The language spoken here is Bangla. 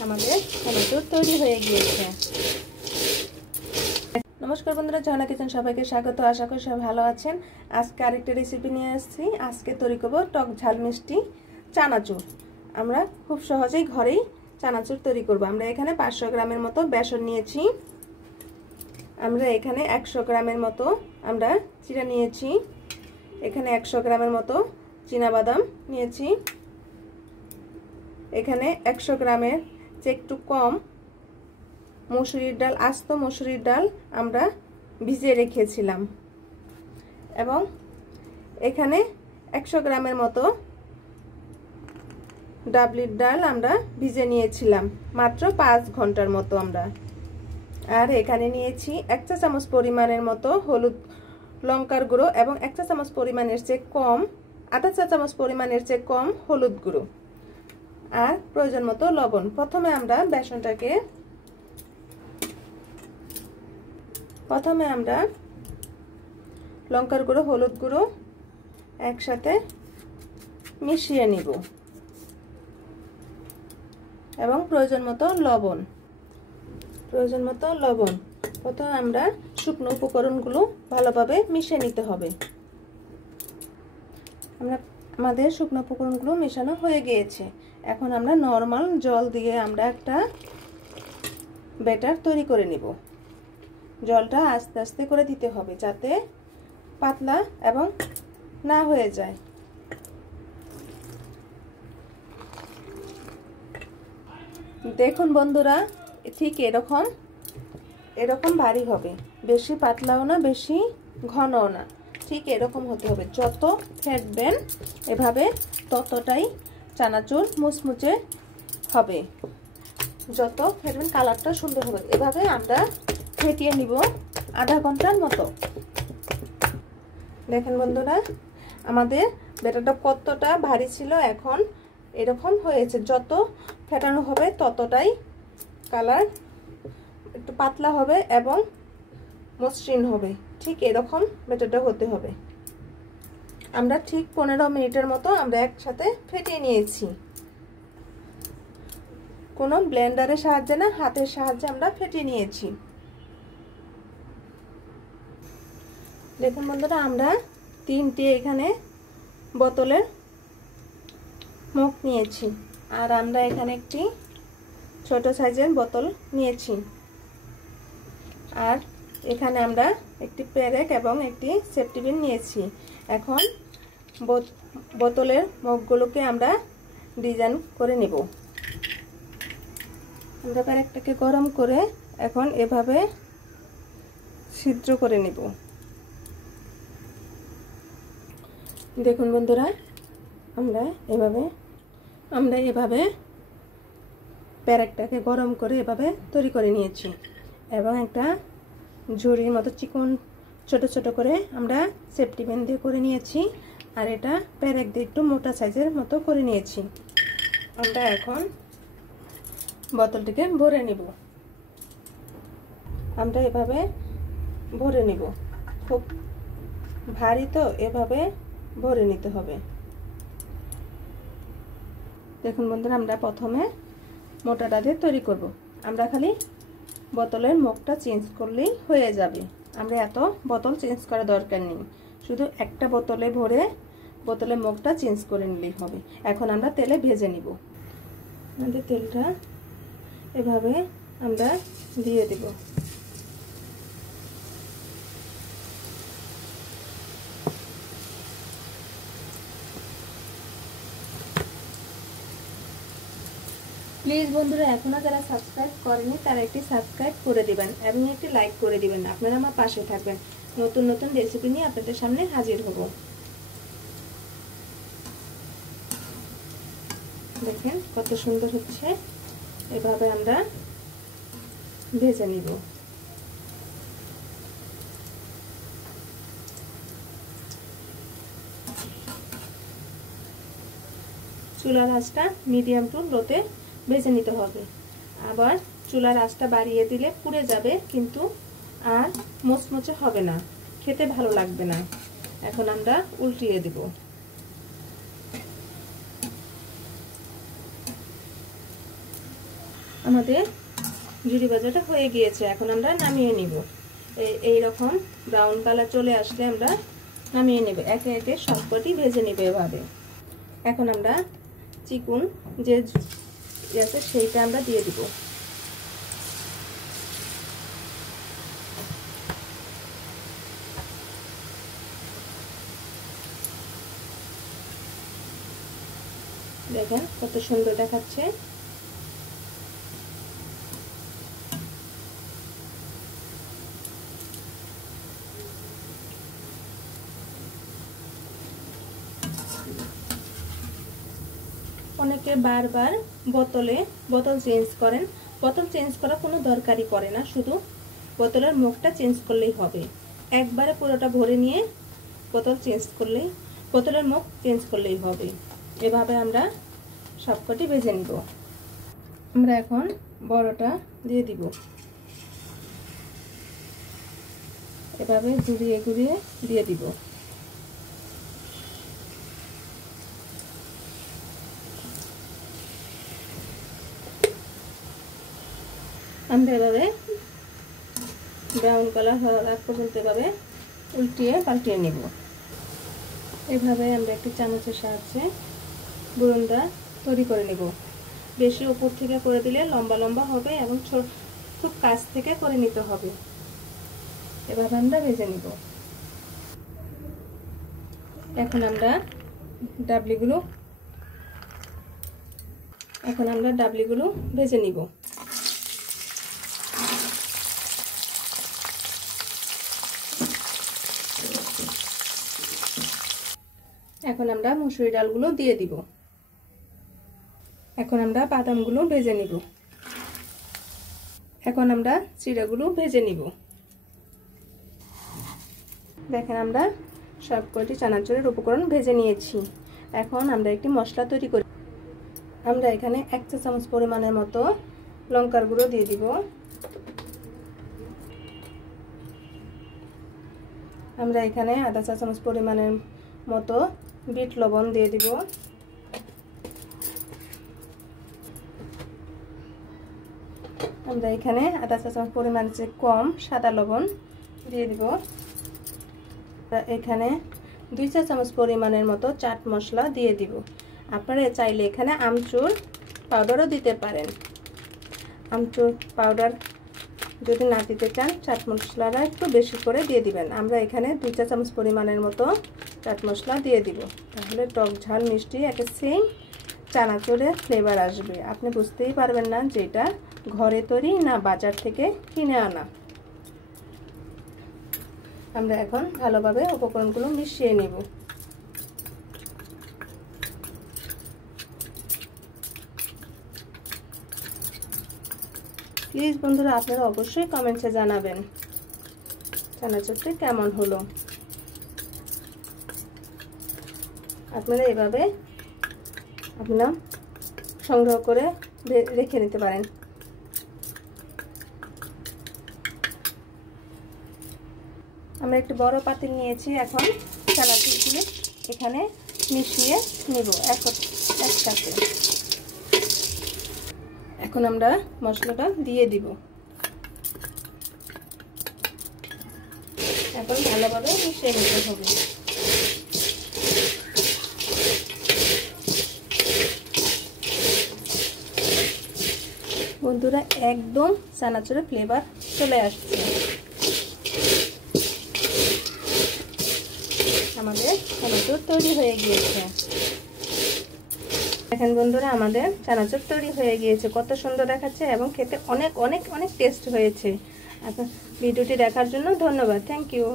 আমাদের চানাচুর তৈরি হয়ে গিয়েছে। নমস্কার বন্ধুরা, ঝর্ণা কিচেন সবাইকে স্বাগত। আশা করি সবাই ভালো আছেন। আজকে আরেকটা রেসিপি নিয়ে আসছি। আজকে তৈরি করব টক ঝাল মিষ্টি চানাচুর। আমরা খুব সহজেই ঘরেই চানাচুর তৈরি করব। আমরা এখানে 500 গ্রামের মতো বেসন নিয়েছি। আমরা এখানে 100 গ্রামের মতো আমরা চিড়া নিয়েছি। এখানে 100 গ্রামের মতো চীনাবাদাম নিয়েছি। এখানে 100 গ্রামের চেয়ে একটু কম মসুরির ডাল, আস্ত মসুরির ডাল আমরা ভিজিয়ে রেখেছিলাম। এবং এখানে 100 গ্রামের মতো ডাবলির ডাল আমরা ভিজে নিয়েছিলাম মাত্র 5 ঘন্টার মতো আমরা। আর এখানে নিয়েছি 1 চা চামচ পরিমাণের মতো হলুদ লঙ্কার গুঁড়ো এবং 1 চা চামচ পরিমাণের চেয়ে কম, আধা চা চামচ পরিমাণের চেয়ে কম হলুদ গুঁড়ো আর প্রয়োজন মতো লবণ। প্রথমে আমরা লঙ্কার গুঁড়ো হলুদ গুঁড়ো একসাথে মিশিয়ে নিব এবং প্রয়োজন মতো লবণ। প্রথমে আমরা শুকনো উপকরণগুলো ভালোভাবে মিশিয়ে নিতে হবে। আমাদের শুকনো উপকরণগুলো মেশানো হয়ে গিয়েছে। এখন আমরা নরমাল জল দিয়ে আমরা একটা ব্যাটার তৈরি করে নিব। জলটা আস্তে আস্তে করে দিতে হবে যাতে পাতলা এবং না হয়ে যায়। দেখুন বন্ধুরা, ঠিক এরকম ভারী হবে, বেশি পাতলাও না বেশি ঘনও না, ঠিক এরকম হতে হবে। যত ফেটবেন এভাবে ততটাই চানাচুর মুচমুচে হবে। যত ফেটবেন কালারটা সুন্দর হবে। এভাবে আমরা ফেটিয়ে নিব আধা ঘন্টার মতো। দেখেন বন্ধুরা, আমাদের ব্যাটারটা কতটা ভারী ছিল, এখন এরকম হয়েছে। যত ফেটানো হবে ততটাই কালার একটু পাতলা হবে এবং মসৃণ হবে। ঠিক এরকম ব্যাটারটা হতে হবে। আমরা ঠিক 15 মিনিটের মতো আমরা একসাথে ফেটিয়ে নিয়েছি। কোনো ব্লেন্ডারের সাহায্যে না, হাতের সাহায্যে আমরা ফেটিয়ে নিয়েছি। দেখুন বন্ধুরা, আমরা 3টে এখানে বোতলের মুখ নিয়েছি আর আমরা এখানে একটি ছোট সাইজের বোতল নিয়েছি। আর এখানে আমরা একটি পেরেক এবং একটি সেফটি পিন নিয়েছি। এখন বোতলের মুখগুলোকে আমরা ডিজাইন করে নিব। আমরা পেরেকটাকে গরম করে এখন এভাবে ছিদ্র করে নিব। দেখুন বন্ধুরা, আমরা এভাবে পেরেকটাকে গরম করে এভাবে তৈরি করে নিয়েছি এবং একটা ঝুড়ির মতো চিকন ছোট ছোট করে আমরা সেফটি পিন দিয়ে করে নিয়েছি। আর এটা পেরেক দিয়ে একটু মোটা সাইজের মতো করে নিয়েছি। আমরা এখন বোতলটিকে ভরে নিব। আমরা এভাবে ভরে নিব। খুব ভারী তো, এভাবে ভরে নিতে হবে। দেখুন বন্ধুরা, আমরা প্রথমে মোটাটা দিয়ে তৈরি করব। আমরা খালি বোতলের মুখটা চেঞ্জ করলেই হয়ে যাবে। আমরা এত বোতল চেঞ্জ করার দরকার নেই, শুধু একটা বোতলে ভরে বোতলের মুখটা চেঞ্জ করে নিলেই হবে। এখন আমরা তেলে ভেজে নিব। আমাদের তেলটা এভাবে আমরা দিয়ে দেব। প্লিজ বন্ধুরা, এখনো যারা সাবস্ক্রাইব করেনি তারা একটি সাবস্ক্রাইব করে দিবেন এবং একটি লাইক করে দিবেন। আপনারা আমার পাশে থাকবেন। নতুন নতুন রেসিপি নিয়ে আপনাদের সামনে হাজির হব। দেখেন কত সুন্দর হচ্ছে। এভাবে আমরা ভেজে নিব। চুলার আঁচটা মিডিয়াম টু লোতে ভেজে নিতে হবে। আবার চুলার আঁচটা বাড়িয়ে দিলে পুড়ে যাবে, কিন্তু আর মুচমুচে হবে না, খেতে ভালো লাগবে না। এখন আমরা উল্টিয়ে দেব। আমাদের ঝুরি ভাজাটা হয়ে গিয়েছে, এখন আমরা নামিয়ে নিব। এই রকম ব্রাউন কালার চলে আসলে আমরা নামিয়ে নেব। একে একে সবকটি ভেজে নেব এভাবে। এখন আমরা চিকুন যে আছে সেইটা আমরা দিয়ে দিব। দেখেন কত সুন্দর দেখাচ্ছে। অনেকে বারবার বোতল চেঞ্জ করেন। বোতল চেঞ্জ করা কোনো দরকারই পড়ে না, শুধু বোতলের মুখটা চেঞ্জ করলেই হবে। একবারে পুরোটা ভরে নিয়ে বোতলের মুখ চেঞ্জ করলেই হবে। এভাবে আমরা সবকটি ভেজে নিব। আমরা এখন বড়টা দিয়ে দিব। এভাবে ঘুরিয়ে ঘুরিয়ে দিয়ে দিব। আমরা এভাবে ব্রাউন কালার হওয়ার আগ পর্যন্ত এভাবে উল্টিয়ে পাল্টিয়ে নিব। এভাবে আমরা একটি চামচের সাহায্যে বুরুন্ডা তৈরি করে নেব। বেশি উপর থেকে করে দিলে লম্বা লম্বা হবে এবং খুব কাছ থেকে করে নিতে হবে। এভাবে আমরা ভেজে নিব। এখন আমরা ডাবলিগুলো ভেজে নিব। এখন আমরা মসুরি ডালগুলো দিয়ে দিব। এখন আমরা বাদামগুলো ভেজে নিব। এখন আমরা চিড়াগুলো ভেজে নিব। দেখেন আমরা সবকটি চানাচুরের উপকরণ ভেজে নিয়েছি। এখন আমরা একটি মশলা তৈরি করি। আমরা এখানে 1 চা চামচ পরিমাণের মতো লঙ্কার গুঁড়ো দিয়ে দিব। আমরা এখানে আধা চা চামচ পরিমাণের মতো বিট লবণ দিয়ে দিব। আমরা এখানে আধা চা চামচ পরিমাণ চেয়ে কম সাদা লবণ দিয়ে দিব। এখানে 2 চা চামচ পরিমাণের মতো চাট মশলা দিয়ে দিব। আপনারা চাইলে এখানে আমচুর পাউডারও দিতে পারেন। আমচুর পাউডার যদি না দিতে চান, চাট মশলাটা একটু বেশি করে দিয়ে দিবেন। আমরা এখানে 2 চা চামচ পরিমাণের মতো চাট মশলা দিয়ে দিব। তাহলে টক ঝাল মিষ্টি একটা সেম চানাচুরের ফ্লেভার আসবে। আপনি বুঝতেই পারবেন না যে এটা ঘরে তৈরি না বাজার থেকে কিনে আনা। আমরা এখন ভালোভাবে উপকরণগুলো মিশিয়ে নেব। প্লিজ বন্ধুরা, আপনারা অবশ্যই কমেন্টে জানাবেন চানাচুরটা কেমন হলো। আপনারা এভাবে আপনারা সংগ্রহ করে রেখে নিতে পারেন। আমরা একটু বড় পাতিল নিয়েছি। এখন চানাচুরগুলো এখানে মিশিয়ে নেব একসাথে। এখন আমরা মশলাটা দিয়ে দিব। এখন ভালোভাবে মিশিয়ে নিতে হবে। বন্ধুরা, একদম চানাচুরের ফ্লেভার চলে আসছে। আমাদের চানাচুর তৈরি হয়ে গিয়েছে। দেখেন বন্ধুরা, আমাদের চানাচুর তৈরি হয়ে গিয়েছে। কত সুন্দর দেখাচ্ছে এবং খেতে অনেক অনেক অনেক টেস্ট হয়েছে। ভিডিওটি দেখার জন্য ধন্যবাদ। Thank you.